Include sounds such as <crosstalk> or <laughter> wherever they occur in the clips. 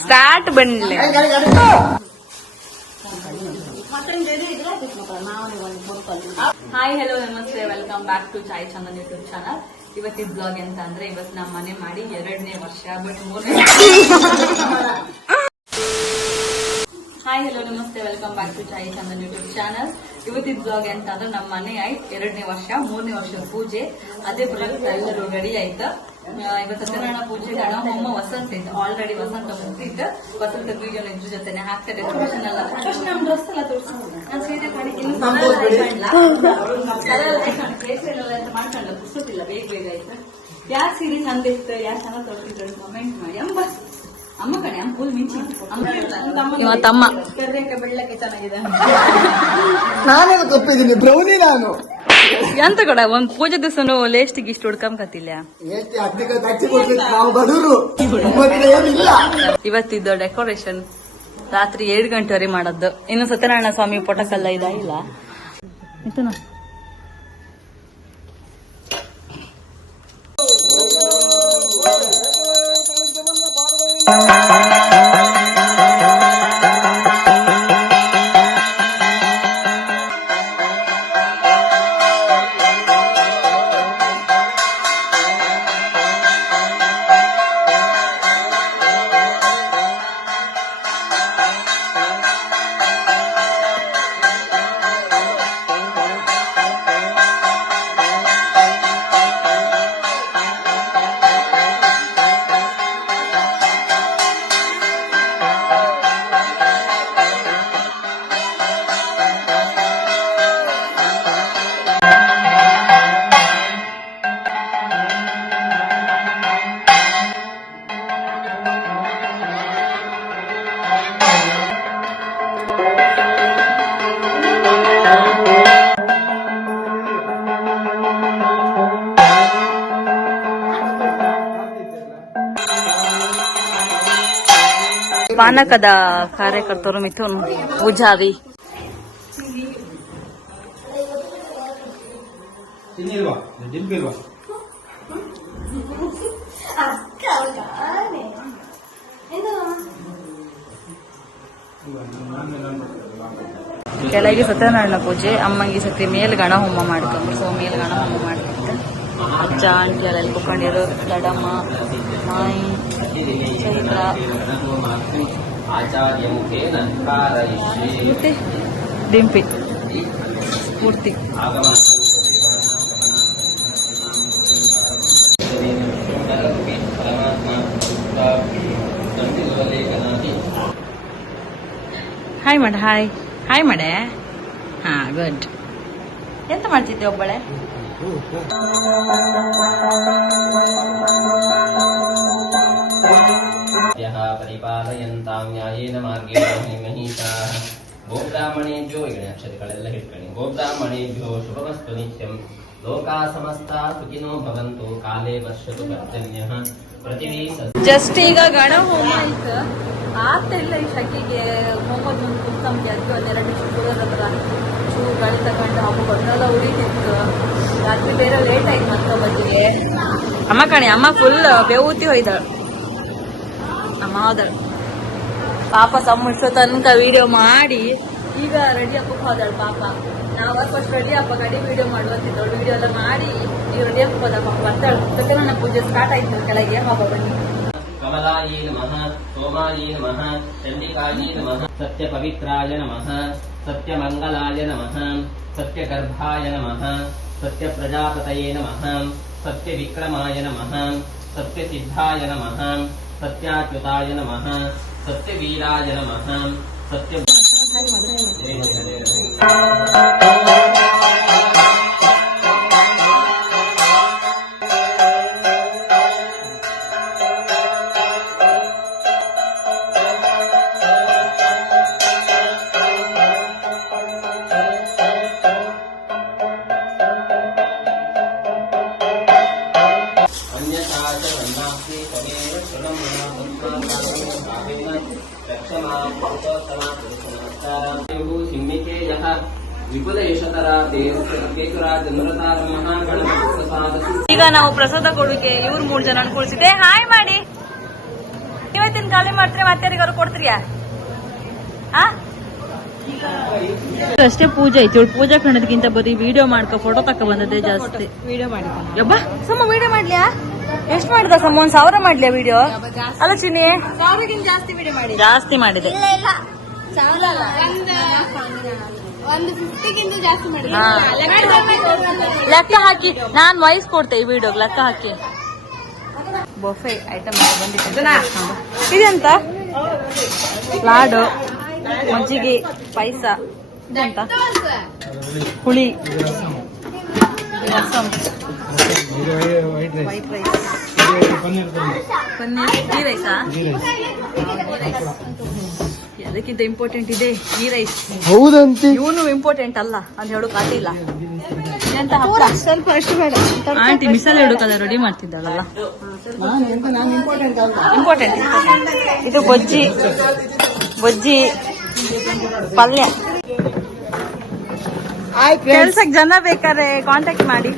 Start ಬಂದ್ಲೆ. Hi hello namaste. Welcome back to Chai Chandan YouTube channel ಇವತ್ತಿನ blog ಎಂತ ಅಂದ್ರೆ ಇವತ್ತು ನಮ್ಮ ಮನೆ ಮಾಡಿ ಎರಡನೇ ವರ್ಷ ಬಟ್ ಮೂರನೇ hi hello namaste. Welcome back to Chai Chandan YouTube channel ಇವತ್ತಿನ ಬ್ಲಾಗ್ ಎಂತ ಅಂದ್ರೆ ನಮ್ಮ ಮನೆ ಆಯ್ತು ಎರಡನೇ ವರ್ಷ, ಮೂರನೇ ವರ್ಷ ಪೂಜೆ. ಅದೇ ಬ್ಲಾಗ್ ಎಲ್ಲರೂ ರೆಡಿ ಆಯ್ತು? ಇವತ್ತು ಸತ್ಯನಾರಾಯಣ ಪೂಜೆ ಹಣ ಹೋಮ ವಸಂತ ಇತ್ತು. ಆಲ್ರೆಡಿ ವಸಂತ ಮುಗ್ದಿತ್ತು. ವಸಂತ ಇದ್ರ ಜೊತೆನೆ ಹಾಕ್ತಾರೆ ಡೆಕೋರೇಷನ್ ಎಲ್ಲ. ಡ್ರೆಸ್ ನಾನು ಸೀರೆ ಪುಸ್ತಕಿಲ್ಲ ಬೇಗ ಬೇಗ ಆಯ್ತು. ಯಾರ್ ಸೀರೆ ಚಂದಿತ್ತು ಯಾರ್ ಚೆನ್ನಾಗಿ ತೋರಿಸಿದ್ರು ಕಮೆಂಟ್ ಮಾಡಿ. ಅಮ್ಮ ಬಸ್. ಅಮ್ಮ ಕಣೆ ಅಮ್ಮ ಫುಲ್ ಮಿಂಚಿ. ತಮ್ಮ ಕರ್ರೆಕ ಬೆಳ್ಳಕ್ಕೆ ಚೆನ್ನಾಗಿದೆ ನಾನೇನು ತಪ್ಪಿದ್ದೀನಿ ಬ್ರೌನಿ ನಾನು. ಎಂತ ಕೂಡ ಒಂದ್ ಪೂಜೆ ದಿವಸನು ಲೇಸ್ಟ್ ಇಷ್ಟು ಹುಡ್ಕೊಂಬಕತ್ತಿಲ್ಲ. ಇವತ್ತಿದ್ದು ಡೆಕೋರೇಷನ್ ರಾತ್ರಿ ಏಳು ಗಂಟೆವರೆಗೆ ಮಾಡದ್ದು ಇನ್ನು ಸತ್ಯನಾರಾಯಣ ಸ್ವಾಮಿ ಪೊಟಕಲ್ಲ ಇಲ್ಲ. ಇಲ್ಲ ಪಾನಕದ ಕಾರ್ಯಕರ್ತರು ಮಿಥುನ್ ಪೂಜಾವಿ ಕೆಳಗೆ ಸತ್ಯನಾರಾಯಣ ಪೂಜೆ ಅಮ್ಮಂಗಿ ಸತಿ ಮೇಲ್ ಗಣ ಹೋಮ ಮಾಡ್ಕೊಂಡು. ಸೊ ಮೇಲ್ ಗಣ ಹೋಮ ಮಾಡ್ಕೊಂಡು. ಅಜ್ಜ ಅಂಟಿ ಎಲ್ಲ ಕುತ್ಕೊಂಡಿರು ದಡಮ್ಮ ಮಾಯಿ ಚೈತ್ರ. ಆಚಾರ್ಯಮುಖೇನ ಕಾರಯಿಷ್ಯೆ ಮತ್ತೆ ಡಿಂಪಿ ಪೂರ್ತಿ ಹಾಯ್ ಮಾಡ ಹಾಯ್ ಹಾಯ್ ಮಾಡೆ ಹಾ ಗುಡ್ ಎಂತ ಮಾಡ್ತಿದ್ದೆ ಒಬ್ಬಳೆ? ಯಃ ಪರಿಪಾಲಯಂತಾಂ ನ್ಯಾಯೇನ ಮಾರ್ಗೇಣ ಮಹಿಷಾಃ ಗೋಬ್ರಾಹ್ಮಣೇಭ್ಯೋ ಈಗ ಅಕ್ಷರಗಳೆಲ್ಲ ಹಿಡ್ಕೊಳ್ಳಿ ಗೋಬ್ರಾಹ್ಮಣೇಭ್ಯೋ ಶುಭಮಸ್ತು ನಿತ್ಯಂ. ಲೋಕಾ ಸಮಸ್ತಾ ಸುಖಿನೋ ಭವಂತು. ಕಾಲೇ ವರ್ಷದು ಕರ್ತವ್ಯ ಪೃಥಿವೀ ಜಸ್ಟ್ ಈಗ ಗಣ ಹೋಮ ಆಯ್ತು. ಆತಿಲ್ಲ ಈ ಶಕಿಗೆ ಹೋಮದ ಒಂದು ಕುತ್ತಂಬಿ ಅದಕ್ಕೆ ಒಂದೆರಡು ಕುಡಿಯೋದ್ರ ಹತ್ರ ಚೂ ಗಾಳಿ ತಗೊಂಡು ಅವು ಬಂದೆಲ್ಲ ಉರಿತಿತ್ತು. ರಾತ್ರಿ ಬೇರೆ ಲೇಟ್ ಆಯ್ತು ಮತ್ತೆ ಬಜ್ಜಿಗೆ ಅಮ್ಮ ಕಣೆ, ಅಮ್ಮ ಫುಲ್ ಬೇವೂತಿ ಹೋಯ್ದಳು ಅಮ್ಮ ಹೋದಳು ಪಾಪ ಸಮ್ಮ ತನಕ ವಿಡಿಯೋ ಮಾಡಿ, ಈಗ ರೆಡಿ ಅಪ್ಪ ಹೋದಳು ಪಾಪ. ನಾವು ಫಸ್ಟ್ ರೆಡಿ ಹಬ್ಬ ಗಡಿ ವಿಡಿಯೋ ವಿಡಿಯೋ ಎಲ್ಲ ಮಾಡಿ, ಈಗ ರೆಡಿ ಹೋದ ಪಾಪ. ಬರ್ತಾಳು. ಸತ್ಯನಾರಾಯಣ ಪೂಜೆ ಸ್ಟಾರ್ಟ್ ಆಯ್ತು ಕೆಳಗೆ. ಹಬ್ಬ ಬನ್ನಿ. ಕಮಲಾಯೇ ನಮಃ, ಸೋಮಾಯೇ ನಮಃ, ಚಂಡಿಕಾಯೇ ನಮಃ, ಸತ್ಯಪವಿತ್ರಾಯ ನಮಃ, ಸತ್ಯಮಂಗಲಾಯ ನಮಃ ಸತ್ಯ ಗರ್ಭಾಯ ನಮಃ ಸತ್ಯ ಪ್ರಜಾಪತಯೇ ನಮಃ ಸತ್ಯ ವಿಕ್ರಮಾಯ ನಮಃ ಸತ್ಯ ಸಿದ್ಧಾಯ ನಮಃ, ಸತ್ಯಾಚ್ಯುತಾಯ ನಮಃ ಸತ್ಯವೀರಾಯ ನಮಃ ಸತ್ಯ ಯಶತರ ಮಹಾನ್ ಪ್ರಸಾದ ಈಗ ನಾವು ಪ್ರಸಾದ ಕೊಡುಗೆ ಇವ್ರ ಮೂರ್ ಜನ ಅನ್ಕೊಳ್ಸಿದ್ದೆ. ಹಾಯ್ ಮಾಡಿ. ಇವತ್ತಿನ ಖಾಲಿ ಮಾಡ್ತೀರಿ ಮತ್ತೆ ಯಾರಿಗಾರು ಕೊಡ್ತೀರಿಯ ಅಷ್ಟೇ ಪೂಜೆ ಐತಿ ಇವಳು ಪೂಜಾ ಕಣದ್ಗಿಂತ ಬರೀ ವಿಡಿಯೋ ಮಾಡ್ಕೊ ಫೋಟೋ ತಕ ಬಂದದೆ ಜಾಸ್ತಿ. ವಿಡಿಯೋ ಮಾಡಿ ಯಬ್ಬಾ. ಸಮ ವಿಡಿಯೋ ಮಾಡ್ಲಿಯಾ? ಎಷ್ಟ್ ಮಾಡಿದ ಸಮ? ಒಂದ್ ಸಾವಿರ ಮಾಡ್ಲಿಯಾ ವಿಡಿಯೋ ಅಲ್ಲ ಚಿನ್ನಿ. ಜಾಸ್ತಿ ವಿಡಿಯೋ ಮಾಡಿ ಜಾಸ್ತಿ ಮಾಡಿದೆ. ಲೆಕ್ಕ ಹಾಕಿ. ನಾನ್ ವಾಯ್ಸ್ ಕೊಡ್ತೆ ಈ ವಿಡಿಯೋ ಲೆಕ್ಕ ಹಾಕಿ. ಬೊಫೆ ಐಟಮ್ ಬಂದಿದೆ ಇದೆಂತ? ಲಾಡು ಮಜ್ಜಿಗೆ ಪಾಯಸ. ಇದೆಂತ? ಹುಳಿ. Rasam white rice. Paneer. Ghee ರೈಸಾ? ಅದಕ್ಕಿಂತ ಇಂಪಾರ್ಟೆಂಟ್ ಇದೆ ಈ ರೈಸ್. ಹೌದಂತೆ. ಇವನು ಇಂಪಾರ್ಟೆಂಟ್ ಅಲ್ಲ. ಅಂತ ಹೇಳೋಕೆ ಆಗಿಲ್ಲ ಸ್ವಲ್ಪ ಅಷ್ಟು ಬೇಡ. ಆಂಟಿ ಮಿಸಲ್ ಹಿಡುಕಲ್ಲ ರೆಡಿ ಮಾಡ್ತಿದ್ದಾಳಲ್ಲ ನಾನು ಎಂತ ನಾನು ಇಂಪಾರ್ಟೆಂಟ್ ಇದು ಬಜ್ಜಿ. ಬಜ್ಜಿ ಪಲ್ಯ. ಆಯ್ತು ಕೆಲ್ಸಕ್ಕೆ ಜನ ಬೇಕಾದ್ರೆ ಕಾಂಟ್ಯಾಕ್ಟ್ ಮಾಡಿ.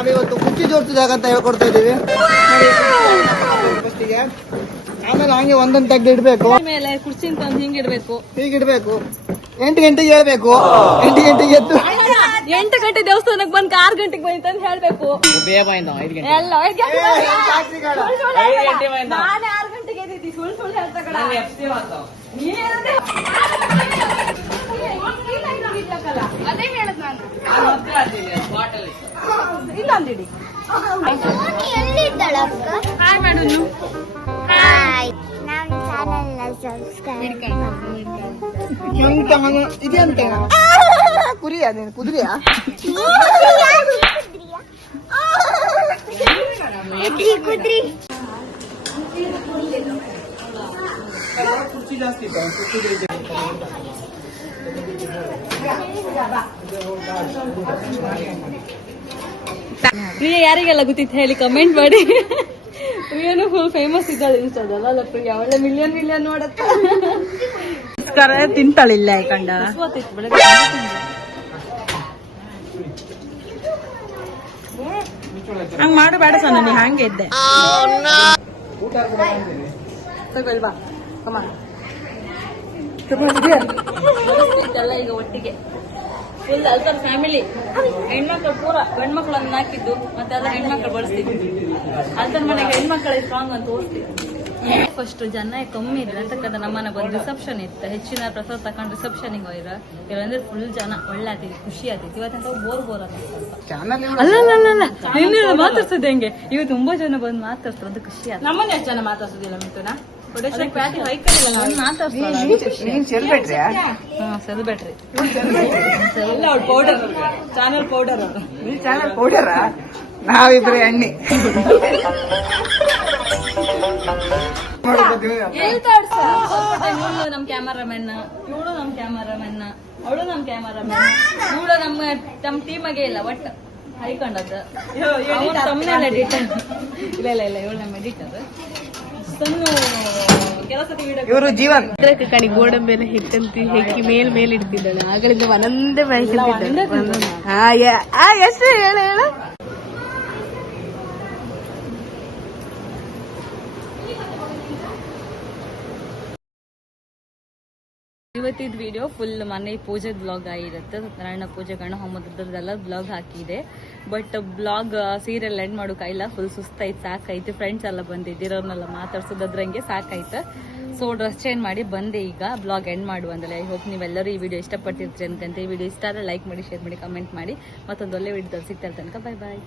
ನಾವಿವತ್ತು ಕುಚ್ಚಿ ಜೋಡಿಸಿದಾಗ ಅಂತ ಹೇಳ್ಕೊಡ್ತಾ ಇದೀವಿ ಫಸ್ಟಿಗೆ ಆಮೇಲೆ ಹಂಗೆ ಒಂದೊಂದು ತೆಗ್ದು ಇಡ್ಬೇಕು. ಆಮೇಲೆ ಕುರ್ಚಿ ತಂದು ಹಿಂಗಿಡ್ಬೇಕು ಹೀಗಿಡ್ಬೇಕು ಎಂಟು ಗಂಟೆಗೆ ಹೇಳ್ಬೇಕು. ಎಂಟು ಗಂಟೆಗೆ ಎದ್ದು. ಎಂಟು ಗಂಟೆ ದೇವಸ್ಥಾನಕ್ಕೆ ಬಂದ್ ಆರು ಗಂಟೆಗೆ ಬಂತ ಅಂತ ಹೇಳ್ಬೇಕು. ಎಲ್ಲ ಐದ್ ಬಂದ. ನಾನೇ ಆರು ಗಂಟೆಗೆ ಎದ್ದಿದ್ದಿ ಸುಳ್ಳು ಸುಳ್ಳು ಹೇಳ್ತಾ ಕಣ. ಎಂತ ಮನೆ ಇದೆಂತ ಕುರಿಯ ನೀನು ಕುದುರೆಯಾ ಕುದ್ರಿ ಕುದ್ರಿ ಪ್ರಿಯ ಯಾರಿಗೆಲ್ಲ ಗೊತ್ತಿತ್ತು ಹೇಳಿ ಕಮೆಂಟ್ ಮಾಡಿ ಪ್ರಿಯನು ಫುಲ್ ಫೇಮಸ್ ಇದ್ದಾಳೆ ಇನ್ಸ್ಟಾದಲ್ಲ ಪ್ರಿಯ ಒಳ್ಳೆ ಮಿಲಿಯನ್ ಮಿಲಿಯನ್ ನೋಡತ್ತೆ ನಮಸ್ಕಾರ ತಿಂತಾಳಿಲ್ಲ ಯಾಕಂಡ ಹಂಗ ಮಾಡು ಬೇಡ ಸಣ್ಣ, ನೀ ಹಂಗೆ ಇದ್ದೆ. ಈಗ ಒಟ್ಟಿಗೆ. ಫುಲ್ ಅಲ್ಸರ್ ಫ್ಯಾಮಿಲಿ ಹೆಣ್ಮಕ್ಳು ಪೂರ ಗಂಡ್ಮಕ್ಳನ್ನ ಹಾಕಿದ್ದು, ಮತ್ತೆ ಅದ್ರ ಹೆಣ್ಮಕ್ಳು ಬಳಸ್ತಿದ್ವಿ ಅಲ್ಸರ್ ಮನೆಗೆ ಹೆಣ್ಮಕ್ಳೆ ಸ್ಟ್ರಾಂಗ್ ಅಂತ ತೋರಿಸ್ತೀವಿ ಫಸ್ಟ್ ಜನ ಕಮ್ಮಿ ಇದ್ರೆ ಅಂತಕ್ಕಂಥ ನಮ್ಮನ ಬಂದು ರಿಸೆಪ್ಷನ್ ಇತ್ತು. ಹೆಚ್ಚಿನ ಪ್ರಸಾದ ತಗೊಂಡು ರಿಸೆಪ್ಷನಿಗೆ ಹೋಯ್ರ ಇಲ್ಲಂದ್ರೆ ಫುಲ್ ಜನ ಒಳ್ಳೆ ಆತಿ ಖುಷಿ ಆಗ್ತೈತಿ ಇವತ್ತಂತ ಬೋರ್ ಬೋರ್ ಅಲ್ಲ ಅಲ್ಲ ನಿನ್ನೆ ಹೆಂಗೆ? ಇವ್ ತುಂಬಾ ಜನ ಬಂದು ಮಾತಾಡ್ತಾರೆ ಅದು ಖುಷಿ ಆಯ್ತು. ನಮ್ಮನ್ನ ಎಷ್ಟು ಜನ ಮಾತಾಡ್ಸೋದಿಲ್ಲ ಮಿಥುನ? ಪೌಡರ್ ಚಾನಲ್ ಪೌಡರ್ ಅವರು ನೀ ಚಾನಲ್ ಪೌಡರಾ ನಾವಿಬ್ರೆ ಎಣ್ಣೆ. <laughs> ನಮ್ ಕ್ಯಾಮರಾಮನ್ ಇವಳು ನಮ್ ಕ್ಯಾಮರಾಮನ್ ಅವಳು ನಮ್ ಕ್ಯಾಮರಾಮನ್ ಇವಳು ನಮ್ಮ ನಮ್ ಟೀಮಗೆ ಇಲ್ಲ ಒಟ್ಟ ಹೈಕೊಂಡದ್ದು ತಮ್ಮನೆಲ್ಲ ಎಡಿಟರ್ ಇಲ್ಲ ಇಲ್ಲ ಇಲ್ಲ ಇವಳು ನಮ್ಮ ಎಡಿಟರ್ ಇವರು ಜೀವನ್ ಕಣಿ ಮೇಲೆ ಹೆಕ್ಕಂತಿ ಹೆಕ್ಕಿ ಮೇಲ್ ಮೇಲ್ ಇಡ್ತಿದ್ದಾಳೆ ಆಗಳಿಂದ ಒಂದೊಂದೇ ಎಷ್ಟು ಹೇಳ ಹೇಳ. ಇವತ್ತಿದ್ ವಿಡಿಯೋ ಫುಲ್ ಮನೆ ಪೂಜೆ ಬ್ಲಾಗ್ ಆಗಿರುತ್ತೆ. ಸತ್ಯನಾರಾಯಣ ಪೂಜೆ ಗಣ ಹೋಮದಲ್ಲ ಬ್ಲಾಗ್ ಹಾಕಿದೆ. ಬಟ್ ಬ್ಲಾಗ್ ಸೀರಿಯಲ್ ಎಂಡ್ ಮಾಡೋಕೆ ಇಲ್ಲ ಫುಲ್ ಸುಸ್ತಾಯ್ತು, ಸಾಕಾಯ್ತು. ಫ್ರೆಂಡ್ಸ್ ಎಲ್ಲ ಬಂದಿದ್ದಿರೋರ್ನೆಲ್ಲ ಮಾತಾಡ್ಸೋದ್ರಂಗೆ ಸಾಕಾಯ್ತು. ಸೊ ಡ್ರೆಸ್ ಚೇಂಜ್ ಮಾಡಿ ಬಂದೆ ಈಗ ಬ್ಲಾಗ್ ಎಂಡ್ ಮಾಡುವಂದಲ್ಲ ಐ ಹೋಪ್ ನೀವೆಲ್ಲರೂ ಈ ವಿಡಿಯೋ ಇಷ್ಟಪಟ್ಟಿರ್ತೀರಿ ಅಂತಂತ. ಈ ವಿಡಿಯೋ ಇಷ್ಟ ಆದರೆ ಲೈಕ್ ಮಾಡಿ ಶೇರ್ ಮಾಡಿ ಕಮೆಂಟ್ ಮಾಡಿ. ಮತ್ತೊಂದು ಒಳ್ಳೆ ವಿಡಿಯೋ ಸಿಗ್ತಾರೆ ತನಕ ಬಾಯ್ ಬಾಯ್